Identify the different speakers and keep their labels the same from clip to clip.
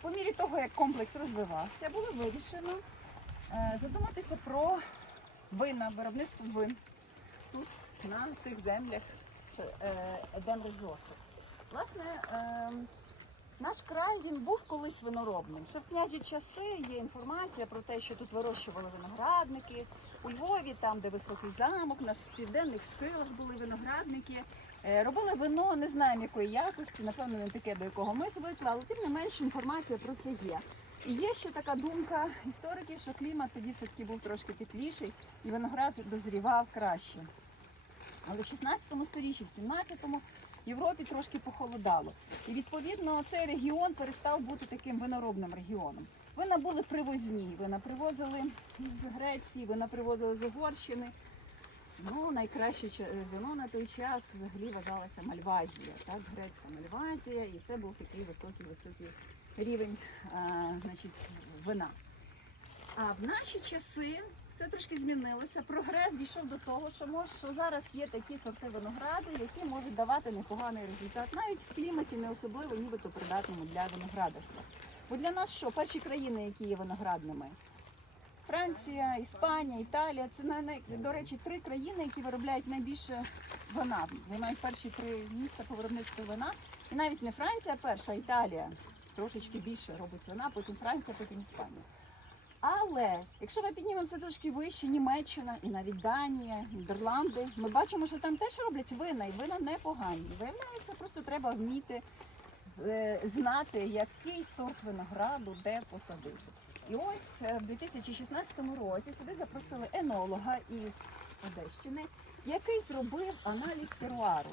Speaker 1: по мірі того, як комплекс розвивався, було вирішено е, задуматися про вина, виробництво вин тут, на цих землях е, Едем Резорту. Власне, е, наш край він був колись виноробним. Ще в княжі часи є інформація про те, що тут вирощували виноградники. У Львові, там, де високий замок, на південних схилах були виноградники. Е, Робили вино, не знаємо якої якості, напевно, не таке, до якого ми звикли, але тим не менше інформація про це є. І є ще така думка істориків, що клімат тоді все-таки був трошки тепліший і виноград дозрівав краще. Але в 16 сторіччі, в 17-му Європі трошки похолодало. І відповідно цей регіон перестав бути таким виноробним регіоном. Вина були привозні, вина привозили з Греції, вина привозили з Угорщини. Ну, найкраще ча- вино на той час взагалі вважалося Мальвазія, так, грецька Мальвазія, і це був такий високий високий рівень а, значить, вина. А в наші часи все трошки змінилося. Прогрес дійшов до того, що, мож, що зараз є такі сорти винограду, які можуть давати непоганий результат, навіть в кліматі не особливо нібито придатному для виноградарства. Бо для нас що, перші країни, які є виноградними? Франція, Іспанія, Італія це до речі три країни, які виробляють найбільше вина. Займають перші три місця по виробництву вина. І навіть не Франція перша, а Італія трошечки більше робить вина, потім Франція, потім Іспанія. Але якщо ми піднімемося трошки вище, Німеччина і навіть Данія, Нідерланди, ми бачимо, що там теж роблять вина, і вина непогані. Виявляється, просто треба вміти е, знати, який сорт винограду де посадити. І ось е, в 2016 році сюди запросили енолога із Одещини, який зробив аналіз теруару.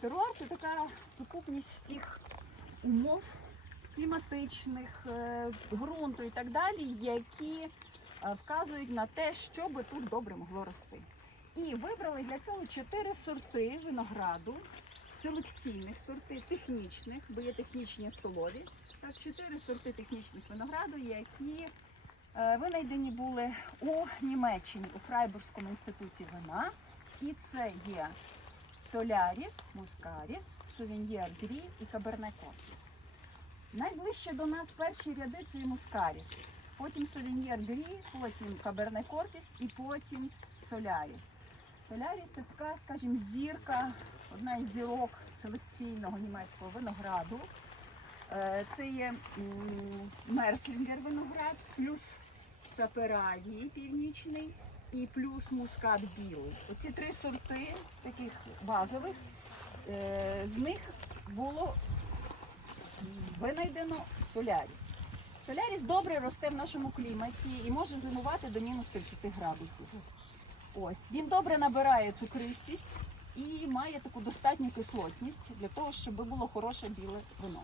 Speaker 1: Теруар це така сукупність всіх умов кліматичних, е, ґрунту і так далі, які е, вказують на те, що би тут добре могло рости. І вибрали для цього чотири сорти винограду, селекційних сорти, технічних, бо є технічні столові. Так, чотири сорти технічних винограду, які е, винайдені були у Німеччині у Фрайбурзькому інституті вина. І це є Соляріс, Мускаріс, Сувеньєр Грі і Каберне Кортіс. Найближче до нас перші ряди це Мускаріс, потім Сувеньєр Грі, потім Каберне Кортіс і потім Соляріс. Соляріс це така, скажімо, зірка, одна із зірок селекційного німецького винограду. Е, Це є м, Мерцлінгер виноград, плюс Саперавії північний і плюс мускат білий. Оці три сорти таких базових. е, З них було винайдено соляріс. Соляріс добре росте в нашому кліматі і може зимувати до мінус 30 градусів. Ось він добре набирає цукристість і має таку достатню кислотність для того, щоб було хороше біле вино.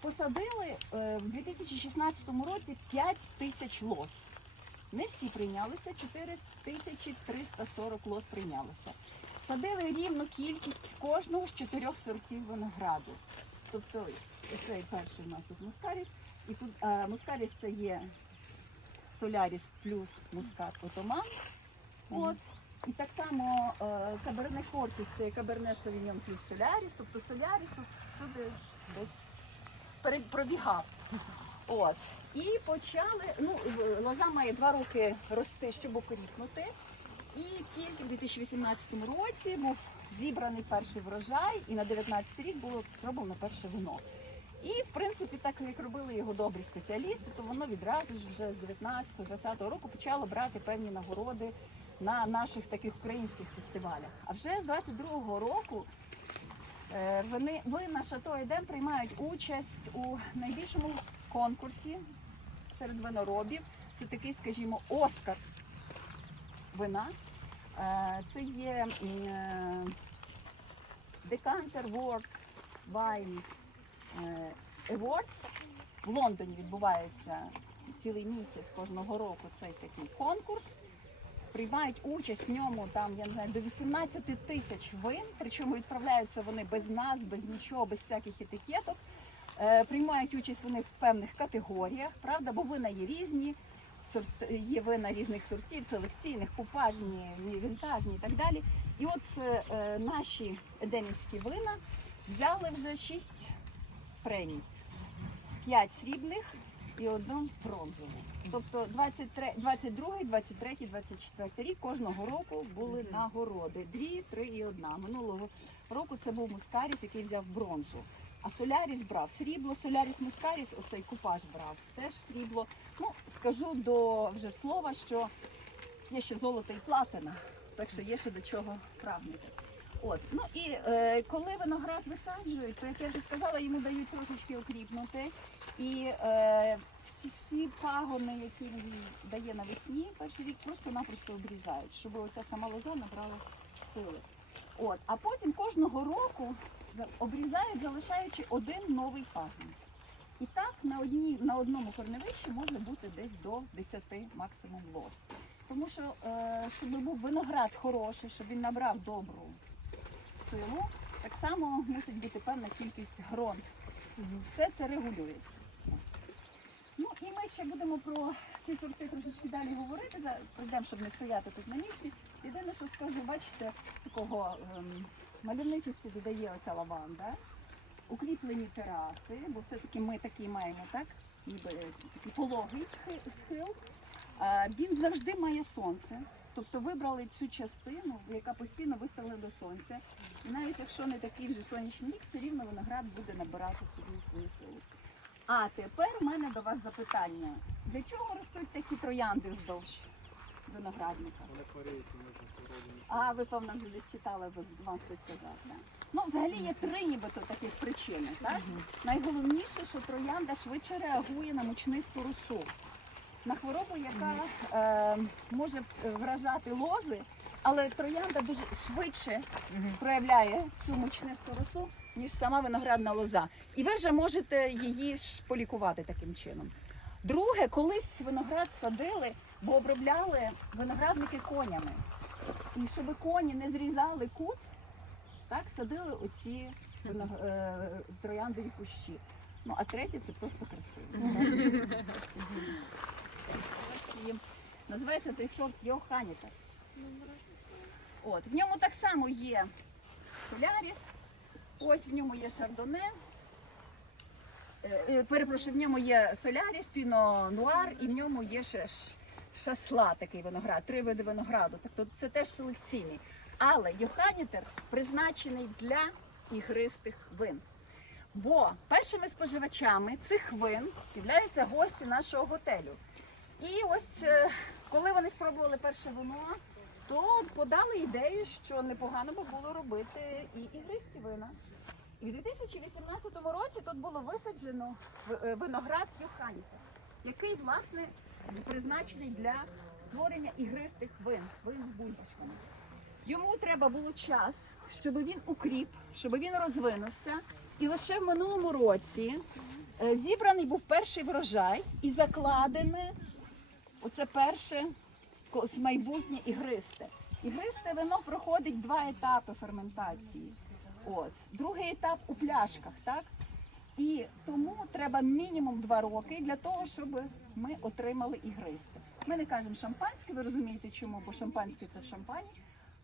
Speaker 1: Посадили е, в 2016 році 5 тисяч лоз. Не всі прийнялися, 4340 лоз прийнялися. Садили рівну кількість кожного з чотирьох сортів винограду. Тобто цей перший у нас тут мускаріс, і тут а, мускаріс це є соляріс плюс мускат отоман. От. І так само е, каберне кортіс це каберне совіньон плюс соляріс, тобто соляріс тут всюди десь пробігав. От. І почали, ну, лоза має два роки рости, щоб окріпнути. І тільки в 2018 році був зібраний перший врожай, і на 19 рік було зроблено перше вино. І в принципі, так як робили його добрі спеціалісти, то воно відразу ж вже з 19-20 року почало брати певні нагороди на наших таких українських фестивалях. А вже з 22-го року е, вони вина Шато Едем приймають участь у найбільшому конкурсі серед виноробів. Це такий, скажімо, Оскар вина. Е, Це є е, Decanter World Wine Awards. В Лондоні відбувається цілий місяць кожного року цей такий конкурс. Приймають участь в ньому там, я не знаю, до 18 тисяч вин, причому відправляються вони без нас, без нічого, без всяких етикеток. Е, Приймають участь вони в певних категоріях, правда, бо вина є різні, є вина різних сортів, селекційних, купажні, вінтажні і так далі. І от е, е, наші едемівські вина взяли вже шість премій. 5 срібних і одну бронзову. Тобто 23, 22, 23, 24 рік кожного року були нагороди. Дві, три і одна. Минулого року це був Мускаріс, який взяв бронзу. А Соляріс брав срібло, Соляріс Мускаріс, оцей купаж брав теж срібло. Ну, скажу до вже слова, що є ще золото і платина, так що є ще до чого прагнути. От, ну і е, коли виноград висаджують, то як я вже сказала, йому дають трошечки окріпнути. І е, всі, всі пагони, які він дає навесні, перший рік просто-напросто обрізають, щоб оця сама лоза набрала сили. От, а потім кожного року обрізають, залишаючи один новий пагін. І так на, одній, на одному корневищі може бути десь до 10 максимум лоз. Тому що, е, щоб був виноград хороший, щоб він набрав добру силу, так само мусить бути певна кількість грон. Все це регулюється. Ну і ми ще будемо про ці сорти трошечки далі говорити. Прийдемо, щоб не стояти тут на місці. Єдине, що скажу, бачите, такого ем, мальовничості додає оця лаванда, укріплені тераси, бо все таки ми такі маємо, так? Ніби такий пологий схил. А, він завжди має сонце. Тобто вибрали цю частину, яка постійно виставлена до сонця. І навіть якщо не такий вже сонячний рік, все рівно виноград буде набирати собі свою силу. А тепер у мене до вас запитання. Для чого ростуть такі троянди вздовж виноградника?
Speaker 2: Вони хворіють, вони.
Speaker 1: А ви, певно, вже десь читали, бо вам хтось сказав. Так? Ну, взагалі є три нібито таких причини. Так? Найголовніше, що троянда швидше реагує на мучнисту росу. На хворобу, яка е, може е, вражати лози, але троянда дуже швидше проявляє цю мучнисту росу, ніж сама виноградна лоза. І ви вже можете її ж полікувати таким чином. Друге, колись виноград садили, бо обробляли виноградники конями. І щоб коні не зрізали кут, так садили оці вино- е, трояндові кущі. Ну а третє це просто красиво. Називається цей сорт Йоханітер. От, в ньому так само є соляріс, ось в ньому є шардоне. Е, е, Перепрошую, в ньому є соляріс, піно нуар і в ньому є ще шасла, такий виноград, три види винограду. Тобто це теж селекційний. Але Йоханітер призначений для ігристих вин. Бо першими споживачами цих вин являються гості нашого готелю. І ось е, коли вони спробували перше вино, то подали ідею, що непогано би було робити і ігристі вина. І в 2018 році тут було висаджено е, виноград Йоханіка, який власне призначений для створення ігристих вин, вин з бульбашками. Йому треба було час, щоб він укріп, щоб він розвинувся. І лише в минулому році е, зібраний був перший врожай і закладене оце перше майбутнє ігристе. Ігристе вино проходить два етапи ферментації. От. Другий етап у пляшках, так? І тому треба мінімум два роки для того, щоб ми отримали ігристе. Ми не кажемо шампанське, ви розумієте чому, бо шампанське це в шампані.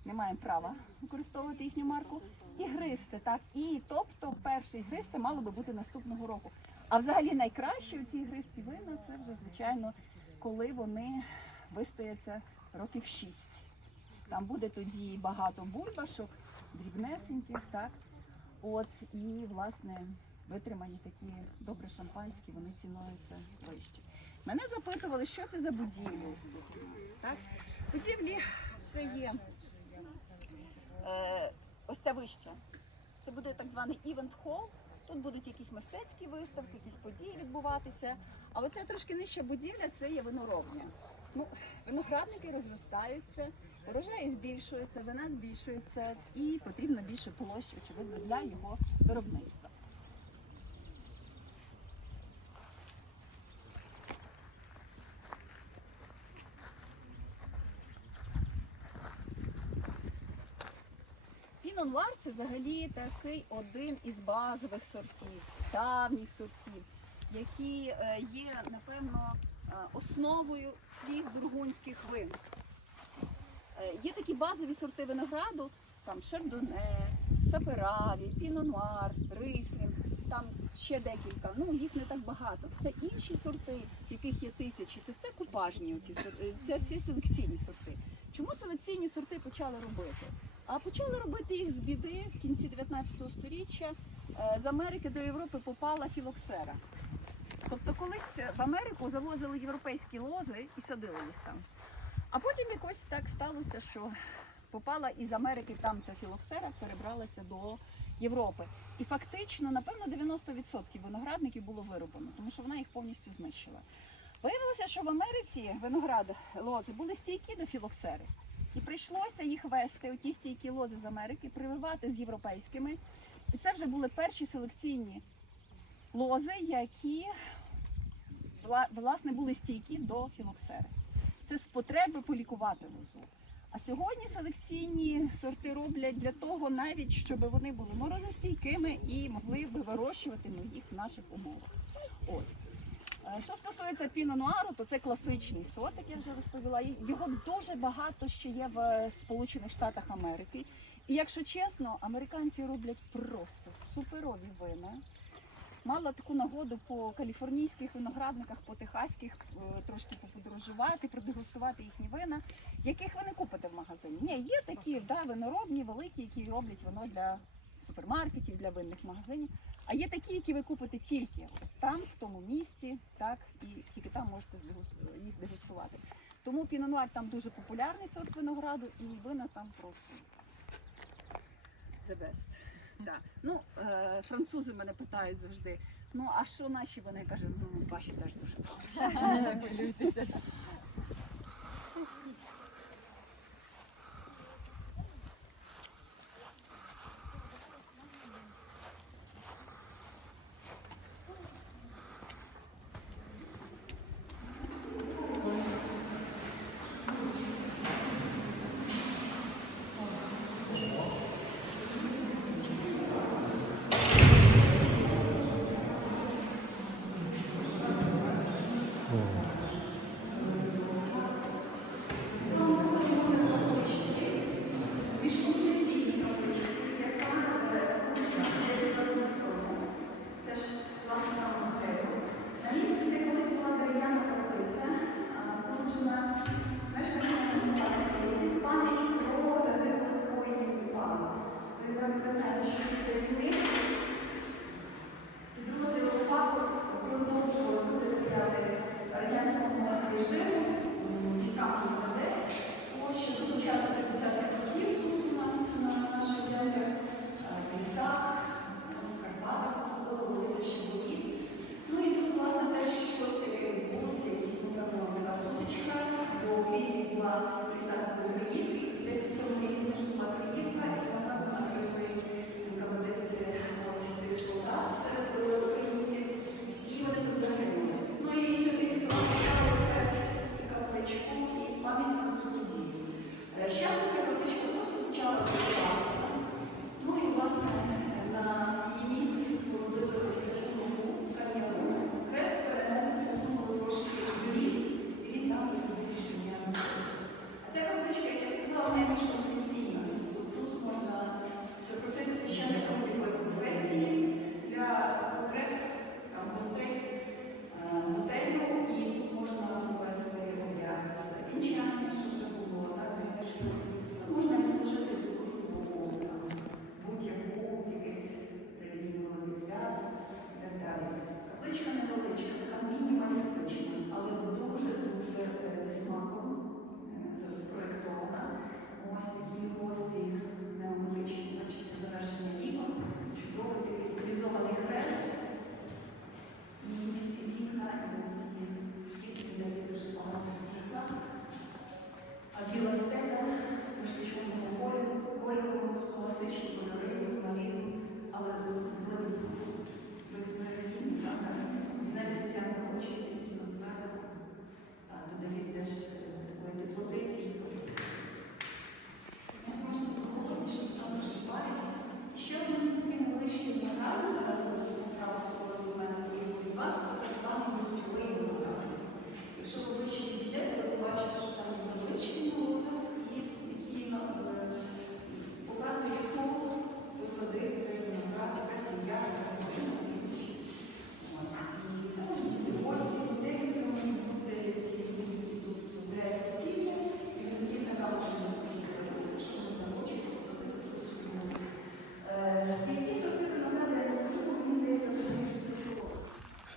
Speaker 1: Не маємо права використовувати їхню марку. Ігристе, так. І тобто перше ігристе мало би бути наступного року. А взагалі найкраще ці ігристі вина це вже звичайно, коли вони вистояться років шість. Там буде тоді багато бульбашок, дрібнесеньких, так. От і власне витримані такі добре шампанські, вони цінуються вище. Мене запитували, що це за будівлі. Так? Будівлі це є е, ось ця вища. Це буде так званий івент хол. Тут будуть якісь мистецькі виставки, якісь події відбуватися. А оця трошки нижча будівля це є виноробня. Ну, виноградники розростаються, урожаї збільшуються, вина збільшується і потрібно більше площі, очевидно, для його виробництва. Піно нуар це взагалі такий один із базових сортів, давніх сортів, які е, є, напевно, основою всіх бургундських вин. Е, Є такі базові сорти винограду, там Шардоне, Сапераві, Піно-Нуар, Рислінг, там ще декілька. Ну їх не так багато. Все інші сорти, яких є тисячі, це все купажні. Оці сорти, це всі селекційні сорти. Чому селекційні сорти почали робити? А почали робити їх з біди в кінці 19 століття. Е, З Америки до Європи попала філоксера. Тобто колись в Америку завозили європейські лози і садили їх там. А потім якось так сталося, що попала із Америки там ця філоксера, перебралася до Європи. І фактично, напевно, 90% виноградників було вироблено, тому що вона їх повністю знищила. Виявилося, що в Америці виноград лози були стійкі до філоксери. І прийшлося їх вести, оті стійкі лози з Америки, прививати з європейськими. І це вже були перші селекційні лози, які власне були стійкі до філоксери. Це з потреби полікувати лозу. А сьогодні селекційні сорти роблять для того, навіть щоб вони були морозостійкими і могли би вирощувати ну, їх в наших умовах. От. Е, Що стосується піно нуару, то це класичний сорт, як я вже розповіла. Його дуже багато ще є в Сполучених Штатах Америки. І якщо чесно, американці роблять просто суперові вина. Мала таку нагоду по каліфорнійських виноградниках, по техаських е, трошки поподорожувати, продегустувати їхні вина, яких ви не купите в магазині. Ні, є такі да, виноробні, великі, які роблять вино для супермаркетів, для винних магазинів. А є такі, які ви купите тільки там, в тому місці, так, і тільки там можете здегус- їх дегустувати. Тому пінонуар там дуже популярний сорт винограду, і вина там просто the best. Да. Ну, е, французи мене питають завжди, ну а що наші вони? кажуть, ну ваші теж дуже добре.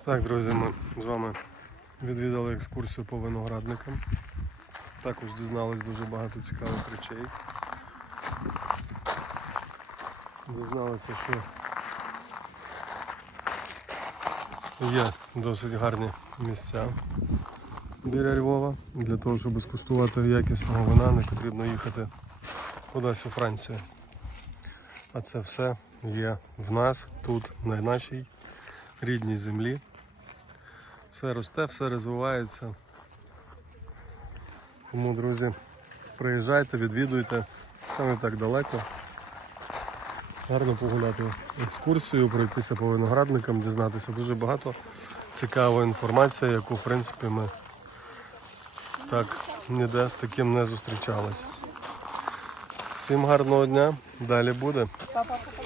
Speaker 3: Так, друзі, ми з вами відвідали екскурсію по виноградникам. Також дізнались дуже багато цікавих речей. Дізналися, що є досить гарні місця біля Львова. Для того, щоб скуштувати якісного вина, не потрібно їхати кудись у Францію. А це все є в нас тут, на нашій рідній землі. Все росте, все розвивається. Тому, друзі, приїжджайте, відвідуйте, це не так далеко. Гарно погуляти екскурсію, пройтися по виноградникам, дізнатися дуже багато цікавої інформації, яку в принципі ми так ніде з таким не зустрічалися. Всім гарного дня, далі буде.
Speaker 1: Па-па-па-па.